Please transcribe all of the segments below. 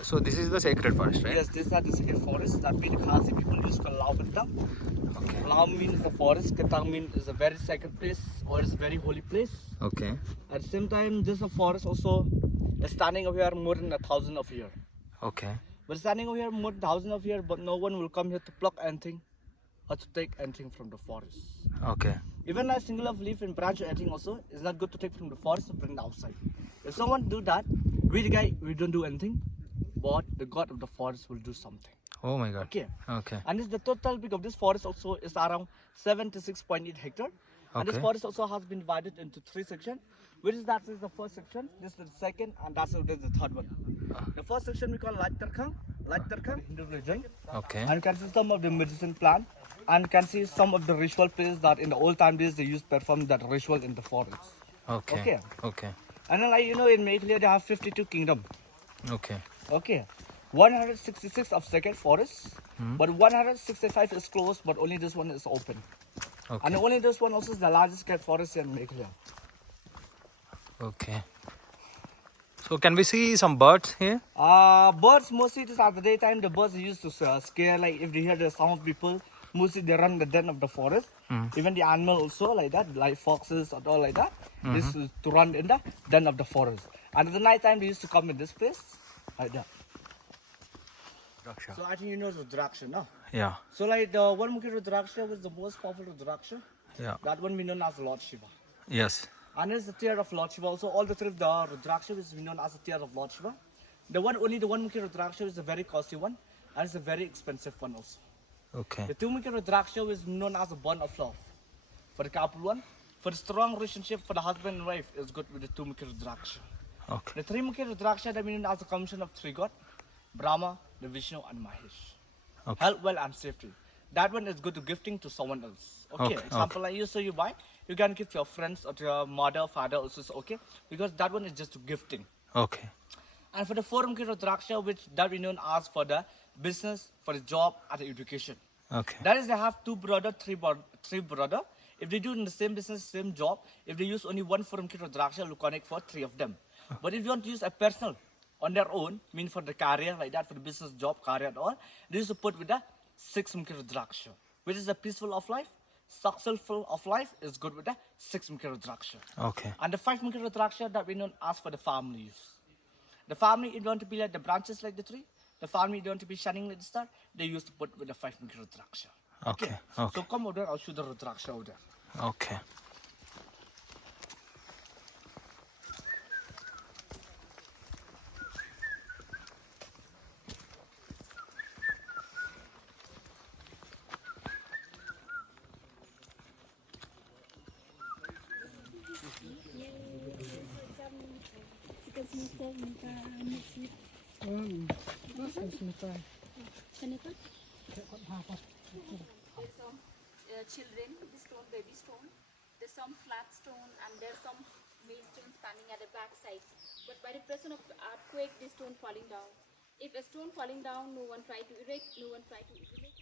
So this is the sacred forest, right? Yes, these are the sacred forests that mean Khasi people use called Lao Katang. Okay. Lao means the forest, Katang means is a very sacred place or is a very holy place. Okay. At the same time, this forest also is standing over here more than 1,000 of years. Okay. But standing over here more than 1,000 of years, but no one will come here to pluck anything or to take anything from the forest. Okay. Even a single of leaf and branch or anything also is not good to take from the forest to bring outside. If someone do that, we the guy, we don't do anything, but the god of the forest will do something. Oh my God. Okay. Okay. And this, the total big of this forest also is around 76.8 hectare. And this Okay. forest also has been divided into 3 sections. Which is that is the first section, this is the second, and that's the third one. The first section we call Light Tarkhang, Hindu religion. Okay. And you can see some of the medicine plant, and you can see some of the ritual places that in the old time days they used to perform that ritual in the forest. Okay. Okay. Okay. And then like you know in Meghalaya they have 52 kingdoms. Okay. Okay. 166 of sacred forests, but 165 is closed, but only this one is open. Okay. And only this one also is the largest sacred forest in Meghalaya. Okay. So can we see some birds here? Birds mostly it is at the daytime. The birds used to scare, like if they hear the sound of people, mostly they run the den of the forest. Even the animal also like that, like foxes or all like that. This is to run in the den of the forest. And at the night time they used to come in this place like that. So I think you know Rudraksha, no? Yeah. So like the one Mukhi Rudraksha was the most powerful Rudraksha. Yeah. That one we know as Lord Shiva. Yes. And it's the tear of Lord Shiva. Also, all the three of the Rudraksha is known as the tear of Lord Shiva. Only the one Mukhi Rudraksha is a very costly one, and it's a very expensive one also. Okay. The two Mukhi Rudraksha is known as a bond of love. For the couple one, for the strong relationship for the husband and wife is good with the two Mukhi Rudraksha. Okay. The three Mukhi Rudraksha that mean as a combination of three gods, Brahma, the Vishnu, and Mahesh. Okay. Health, wealth, and safety. That one is good to gifting to someone else. Okay. Okay, Example like you, so you buy, you can give your friends or to your mother, father also is okay, because that one is just gifting. Okay. And for the four Mukhi Rudraksha, which that we know as for the business, for the job, and the education. Okay. That is, they have two brother, three brother. If they do in the same business, same job, if they use only one Mukhi Rudraksha, will connect for three of them. But if you want to use a personal on their own, mean for the career like that, for the business, job, career, and all, they used to put with the 6 Mukhi Rudraksha, which is a peaceful of life, successful of life is good with the 6 Mukhi Rudraksha. Okay. And the 5 Mukhi Rudraksha that we know as for the family use. The family, if you want to be like the branches like the tree, the family, if you want to be shining like the star, they used to put with the 5 Mukhi Rudraksha. Okay. Okay. So come over there, I'll show the Rudraksha over there. Okay. There's some children, the stone, baby stone. There's some flat stone and there's some millstone standing at the back side. But by the pressure of the earthquake, the stone falling down. If a stone falling down, no one try to erect, no one try to erect.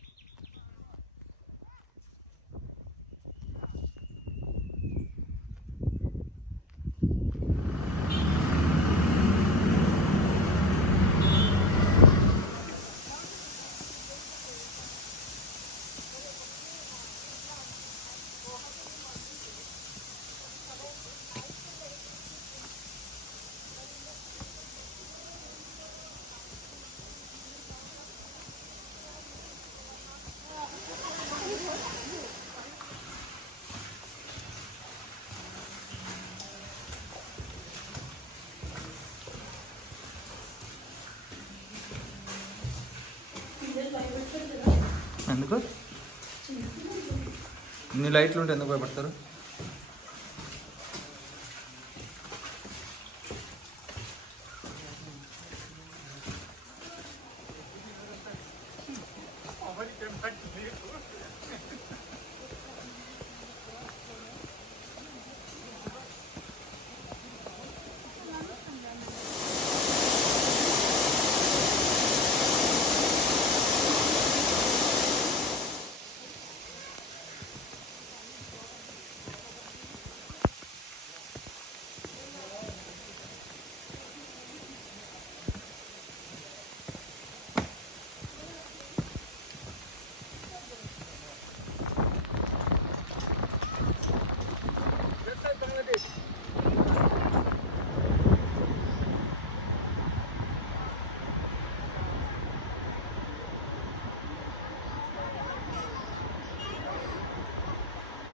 ఎందుకు ఇన్ని లైట్లు ఉంటే ఎందుకు భయపడతారు?